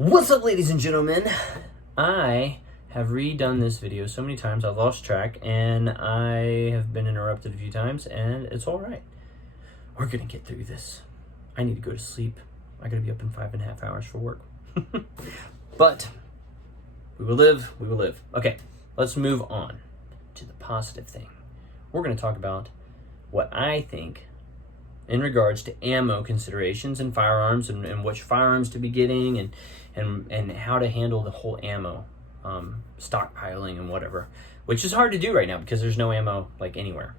What's up, ladies and gentlemen? I have redone this video so many times I've lost track, and I have been interrupted a few times, and it's all right. We're gonna get through this. I need to go to sleep. I gotta be up in 5.5 hours for work. But we will live, we will live. Okay, let's move on to the positive thing. We're gonna talk about what I think in regards to ammo considerations and firearms, and which firearms to be getting, and how to handle the whole ammo stockpiling and whatever, which is hard to do right now because there's no ammo like anywhere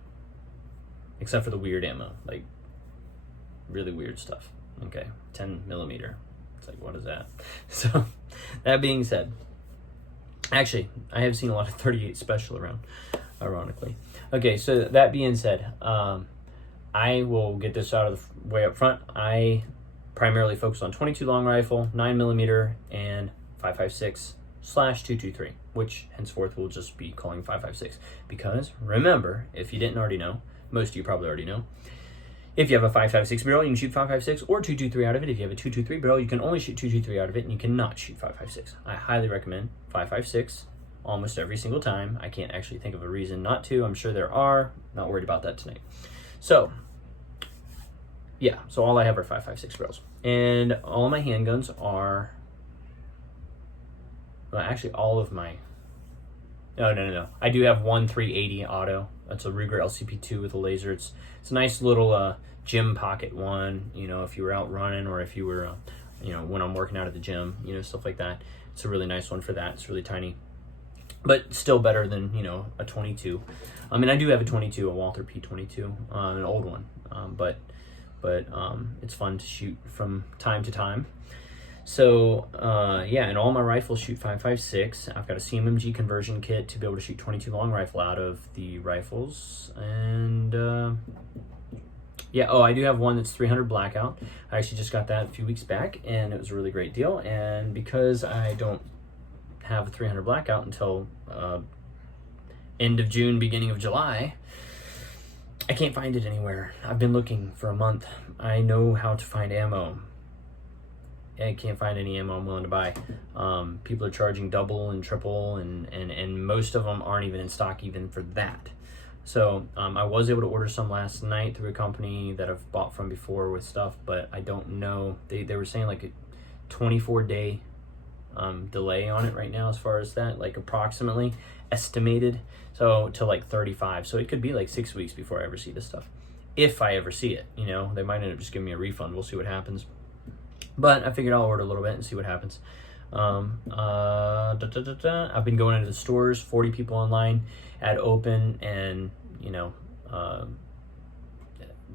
except for the weird ammo, like really weird stuff. Okay, 10 millimeter. It's like, what is that? So that being said, actually I have seen a lot of 38 special around, ironically. Okay, so that being said, I will get this out of the way up front. I primarily focus on 22 long rifle, 9mm, and 5.56/223, which henceforth we'll just be calling 5.56. Because remember, if you didn't already know, most of you probably already know, if you have a 5.56 barrel, you can shoot 5.56 or 223 out of it. If you have a 223 barrel, you can only shoot 223 out of it, and you cannot shoot 5.56. I highly recommend 5.56 almost every single time. I can't actually think of a reason not to. I'm sure there are. Not worried about that tonight. So yeah, so all I have are 5.56 barrels, and all my handguns are, well, actually all of my, no. I do have one 380 auto. That's a Ruger LCP2 with a laser. It's a nice little gym pocket one, you know, if you were out running, or if you were, you know, when I'm working out at the gym, you know, stuff like that. It's a really nice one for that. It's really tiny, but still better than, you know, a 22. I mean, I do have a 22, a Walther P22, an old one, but it's fun to shoot from time to time. So yeah, and all my rifles shoot 5.56. I've got a CMMG conversion kit to be able to shoot 22 long rifle out of the rifles, and yeah, oh, I do have one that's 300 blackout. I actually just got that a few weeks back, and it was a really great deal. And because I don't have a 300 blackout until end of June, beginning of July, I can't find it anywhere. I've been looking for a month. I know how to find ammo. I can't find any ammo I'm willing to buy. People are charging double and triple, and most of them aren't even in stock even for that. So I was able to order some last night through a company that I've bought from before with stuff, but I don't know. They were saying like a 24-day delay on it right now, as far as that, like approximately estimated, so to like 35. So it could be like 6 weeks before I ever see this stuff, if I ever see it. You know, they might end up just giving me a refund. We'll see what happens, but I figured I'll order a little bit and see what happens. I've been going into the stores, 40 people online at open, and you know,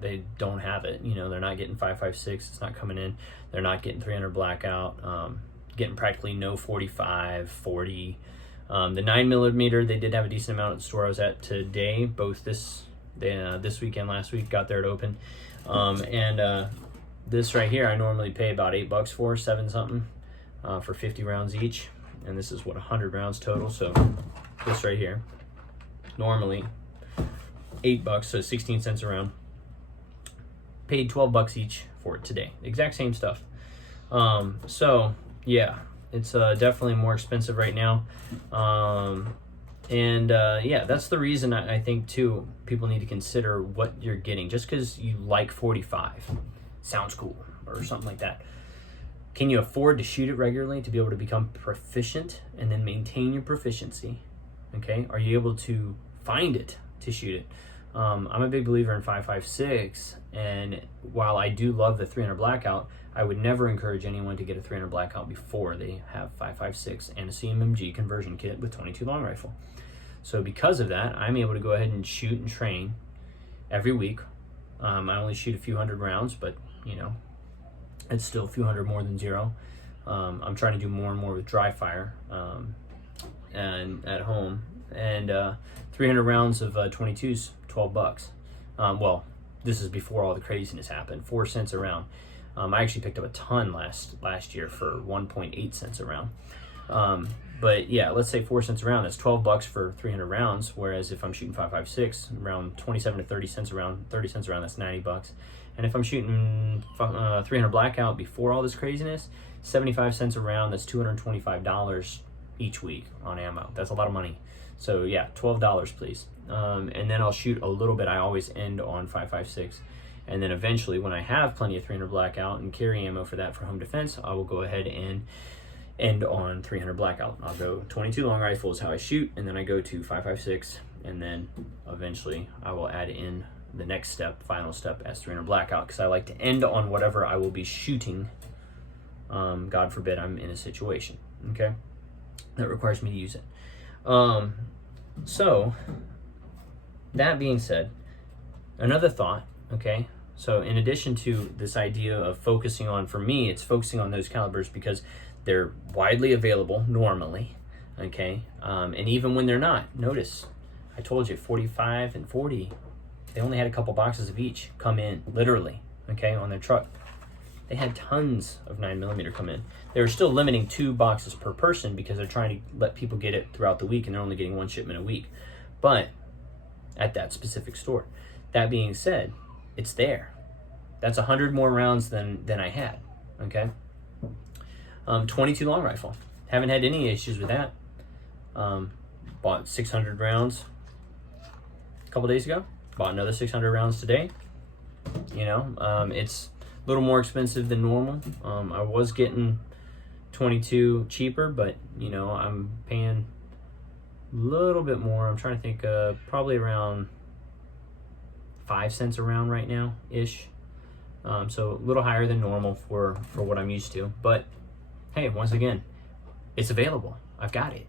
they don't have it. You know, they're not getting 5.56. It's not coming in. They're not getting 300 blackout. Getting practically no 45, 40. The 9mm, they did have a decent amount at the store I was at today, both this week and last week. Got there at open. This right here, I normally pay about $8 for, 7 something, for 50 rounds each. And this is what, 100 rounds total. So this right here, normally $8, so 16 cents a round. Paid $12 each for it today. Exact same stuff. So yeah, it's definitely more expensive right now. Yeah, that's the reason I think too, people need to consider what you're getting. Just because you like 45 sounds cool or something like that, can you afford to shoot it regularly to be able to become proficient and then maintain your proficiency? Okay, are you able to find it to shoot it? I'm a big believer in 5.56, and while I do love the 300 blackout, I would never encourage anyone to get a 300 blackout before they have 5.56 and a CMMG conversion kit with 22 long rifle. So because of that, I'm able to go ahead and shoot and train every week. I only shoot a few hundred rounds, but you know, it's still a few hundred more than zero. I'm trying to do more and more with dry fire and at home, and 300 rounds of 22s, $12. Well, this is before all the craziness happened. 4 cents a round. I actually picked up a ton last year for 1.8 cents a round. But yeah, let's say 4 cents a round. That's $12 for 300 rounds. Whereas if I'm shooting 5.56, around 27 to 30 cents a round. 30 cents a round, that's $90. And if I'm shooting 300 blackout before all this craziness, 75 cents a round. That's $225 each week on ammo. That's a lot of money. So yeah, $12 please. And then I'll shoot a little bit. I always end on 5.56. And then eventually, when I have plenty of 300 blackout and carry ammo for that for home defense, I will go ahead and end on 300 blackout. I'll go 22 long rifle is how I shoot, and then I go to 5.56, and then eventually I will add in the next step, final step, as 300 blackout, because I like to end on whatever I will be shooting. God forbid I'm in a situation, okay, that requires me to use it. So that being said, another thought, okay, so in addition to this idea of focusing on, for me, it's focusing on those calibers because they're widely available normally, okay, and even when they're not, notice, I told you 45 and 40, they only had a couple boxes of each come in, literally, okay, on their truck. They had tons of 9mm come in. They were still limiting 2 boxes per person because they're trying to let people get it throughout the week, and they're only getting 1 shipment a week, but at that specific store. That being said, it's there. That's 100 more rounds than I had, okay? 22 long rifle. Haven't had any issues with that. Bought 600 rounds a couple days ago. Bought another 600 rounds today. You know, it's a little more expensive than normal. I was getting 22 cheaper, but, you know, I'm paying a little bit more. I'm trying to think, probably around 5 cents a round right now ish, so a little higher than normal for what I'm used to, but hey, once again, it's available. I've got it.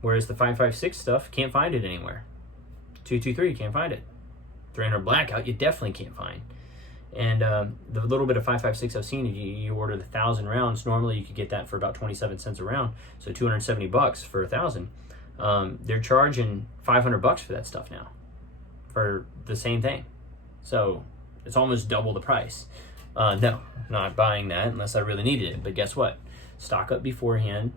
Whereas the 5.56 stuff, can't find it anywhere. 223, can't find it. 300 blackout, you definitely can't find. And the little bit of 5.56 I've seen, you order the 1,000 rounds. Normally you could get that for about 27 cents a round, so $270 for 1,000. They're charging $500 for that stuff now, for the same thing. So it's almost double the price. No, not buying that unless I really needed it. But guess what? Stock up beforehand.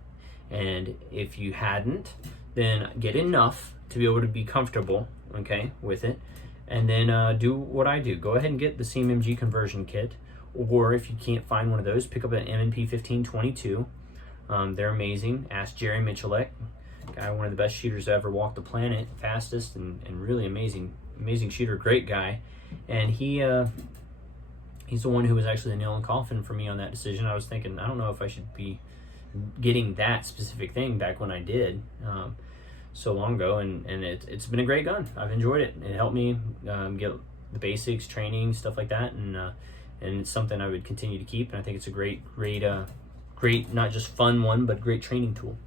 And if you hadn't, then get enough to be able to be comfortable, okay, with it. And then do what I do. Go ahead and get the CMMG conversion kit. Or if you can't find one of those, pick up an M&P 1522. They're amazing. Ask Jerry Michalek, guy, one of the best shooters to ever walk the planet, fastest and really amazing shooter, great guy. And he's the one who was actually the nail in coffin for me on that decision. I was thinking, I don't know if I should be getting that specific thing back when I did so long ago, and it's been a great gun. I've enjoyed it. It helped me get the basics, training, stuff like that, and it's something I would continue to keep. And I think it's a great not just fun one, but great training tool.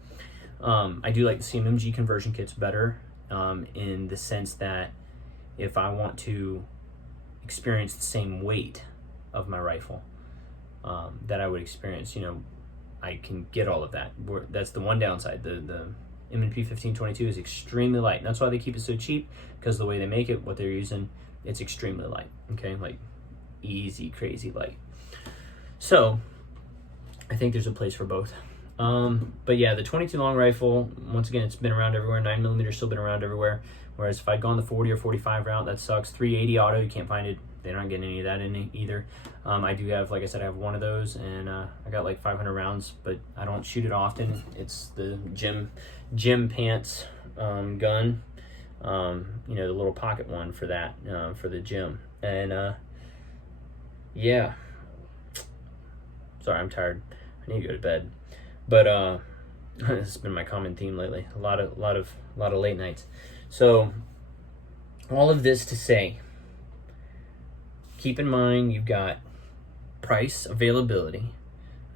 I do like the CMMG conversion kits better in the sense that if I want to experience the same weight of my rifle that I would experience, you know, I can get all of that. That's the one downside. The M&P 1522 is extremely light. And that's why they keep it so cheap, because the way they make it, what they're using, it's extremely light. Okay, like easy, crazy light. So I think there's a place for both. But yeah, the 22 long rifle, once again, it's been around everywhere. 9mm still been around everywhere. Whereas if I'd gone the 40 or 45 route, that sucks. 380 auto, you can't find it. They're not getting any of that in either. I do have, like I said, I have one of those, and I got like 500 rounds, but I don't shoot it often. It's the gym pants gun, you know, the little pocket one for that, for the gym. And yeah, sorry, I'm tired. I need to go to bed. But this has been my common theme lately. A lot of late nights. So all of this to say, keep in mind you've got price, availability,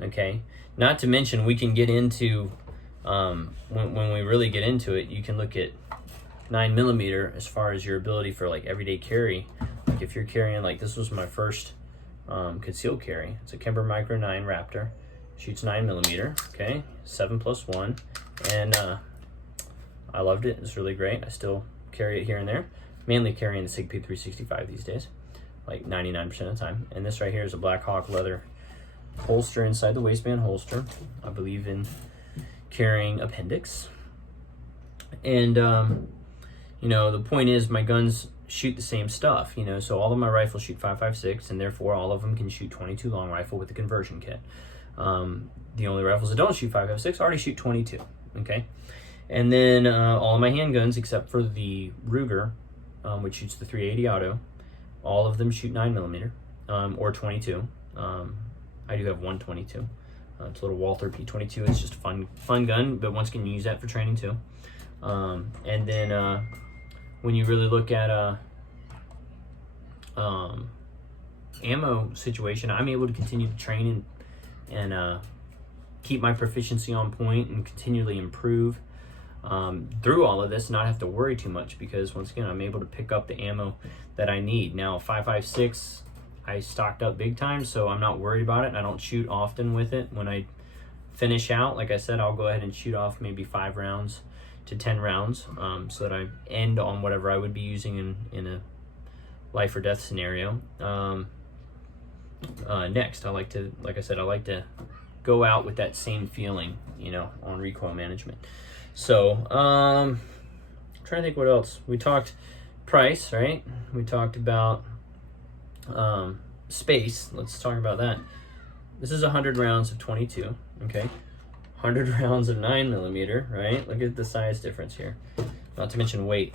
okay? Not to mention we can get into, when we really get into it, you can look at 9mm as far as your ability for like everyday carry. Like if you're carrying, like this was my first concealed carry. It's a Kemper Micro 9 Raptor. Shoots 9mm, okay? 7+1, and I loved it. It's really great. I still carry it here and there. Mainly carrying the SIG P365 these days, like 99% of the time. And this right here is a Black Hawk leather holster inside the waistband holster. I believe in carrying appendix. And you know, the point is, my guns shoot the same stuff, you know. So all of my rifles shoot 5.56, and therefore all of them can shoot 22 long rifle with the conversion kit. The only rifles that don't shoot 5.56 already shoot 22. Okay, and then all of my handguns except for the Ruger, which shoots the 380 auto, all of them shoot 9mm or 22. I do have 122. It's a little Walther P22. It's just a fun gun, but once again, you use that for training too. And then when you really look at ammo situation, I'm able to continue to train and keep my proficiency on point and continually improve through all of this, and not have to worry too much, because once again, I'm able to pick up the ammo that I need. Now 5.56, I stocked up big time, so I'm not worried about it, and I don't shoot often with it. When I finish out, like I said, I'll go ahead and shoot off maybe 5 rounds to 10 rounds, so that I end on whatever I would be using in a life or death scenario. Next, I like to go out with that same feeling, you know, on recoil management. So I'm trying to think what else. We talked price, right? We talked about space. Let's talk about that. This is 100 rounds of 22, okay? 100 rounds of 9mm, right? Look at the size difference here. Not to mention weight.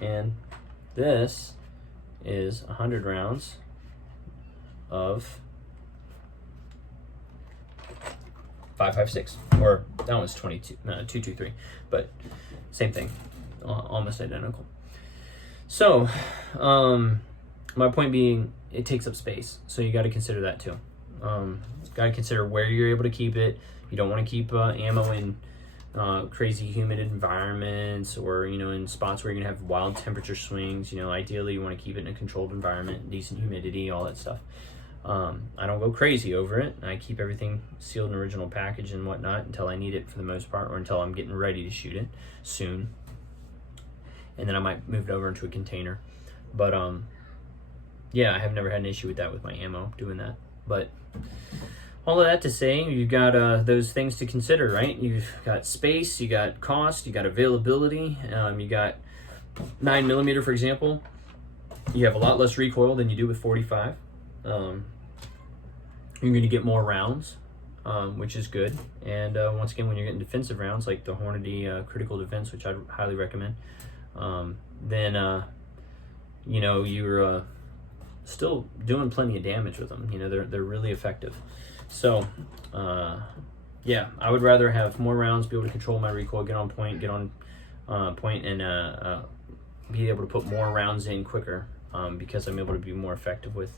And this is 100 rounds of 5.56, or that one's 22, 223, but same thing, almost identical. So, my point being, it takes up space, so you got to consider that too. Got to consider where you're able to keep it. You don't want to keep ammo in crazy humid environments, or, you know, in spots where you're gonna have wild temperature swings. You know, ideally you want to keep it in a controlled environment, decent humidity, all that stuff. I don't go crazy over it. I keep everything sealed in original package and whatnot until I need it, for the most part, or until I'm getting ready to shoot it soon. And then I might move it over into a container. But yeah, I have never had an issue with that, with my ammo, doing that. But all of that to say, you've got those things to consider, right? You've got space, you got cost, you got availability, you got 9mm, for example. You have a lot less recoil than you do with 45. You're going to get more rounds, which is good. And once again, when you're getting defensive rounds like the Hornady Critical Defense, which I'd highly recommend, then you know, you're still doing plenty of damage with them. You know, they're really effective. So yeah, I would rather have more rounds, be able to control my recoil, get on point, and be able to put more rounds in quicker, because I'm able to be more effective with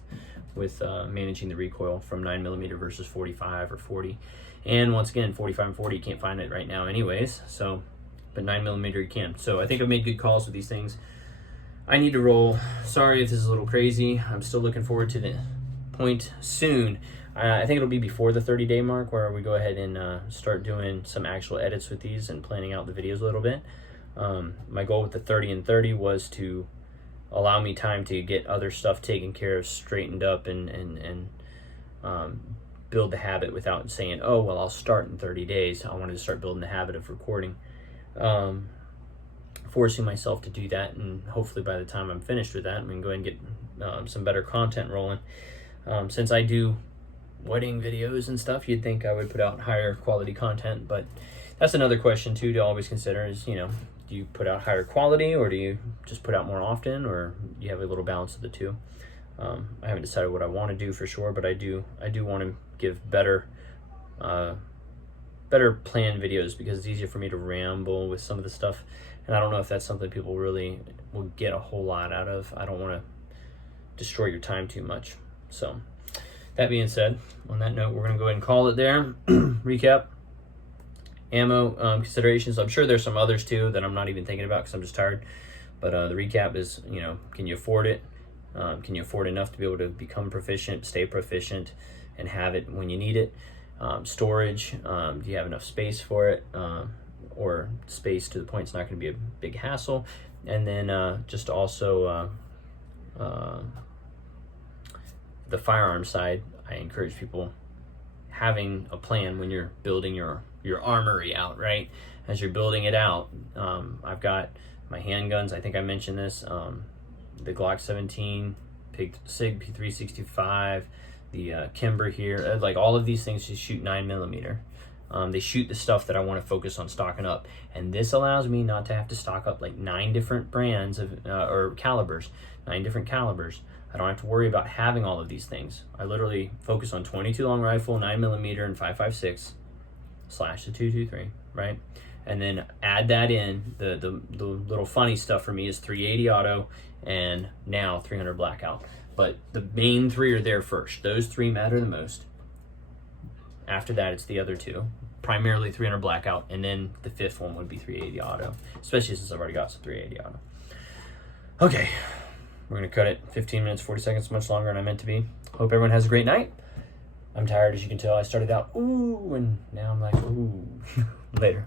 managing the recoil from 9mm versus 45 or 40. And once again, 45 and 40, you can't find it right now anyways, so, but 9mm you can. So I think I've made good calls with these things. I need to roll. Sorry if this is a little crazy. I'm still looking forward to the point soon. I think it'll be before the 30-day mark, where we go ahead and start doing some actual edits with these and planning out the videos a little bit. My goal with the 30 and 30 was to allow me time to get other stuff taken care of, straightened up, and build the habit without saying, oh, well, I'll start in 30 days. I wanted to start building the habit of recording, forcing myself to do that, and hopefully by the time I'm finished with that, I'm going to go ahead and get some better content rolling. Since I do wedding videos and stuff, you'd think I would put out higher quality content, but that's another question too to always consider is, you know, do you put out higher quality, or do you just put out more often, or do you have a little balance of the two? I haven't decided what I want to do for sure, but I do want to give better planned videos, because it's easier for me to ramble with some of the stuff, and I don't know if that's something people really will get a whole lot out of. I don't want to destroy your time too much. So that being said, on that note, we're going to go ahead and call it there. Recap. Ammo considerations. I'm sure there's some others too that I'm not even thinking about because I'm just tired. But the recap is, you know, can you afford it? Can you afford enough to be able to become proficient, stay proficient, and have it when you need it? Storage. Do you have enough space for it? Or space to the point it's not going to be a big hassle? And then just also the firearm side, I encourage people having a plan when you're building your armory out, right? As you're building it out, I've got my handguns. I think I mentioned this. the Glock 17, SIG P365, the Kimber here, like all of these things just shoot 9mm. They shoot the stuff that I want to focus on stocking up, and this allows me not to have to stock up like 9 different brands of or calibers, 9 different calibers. I don't have to worry about having all of these things. I literally focus on 22 long rifle, 9mm, and 5.56 slash the 223, right? And then add that in. The little funny stuff for me is 380 auto and now 300 blackout. But the main 3 are there first. Those 3 matter the most. After that, it's the other 2. Primarily 300 blackout, and then the 5th one would be 380 auto, especially since I've already got some 380 auto. Okay, we're gonna cut it 15 minutes, 40 seconds, much longer than I meant to be. Hope everyone has a great night. I'm tired, as you can tell. I started out, ooh, and now I'm like, ooh. Later.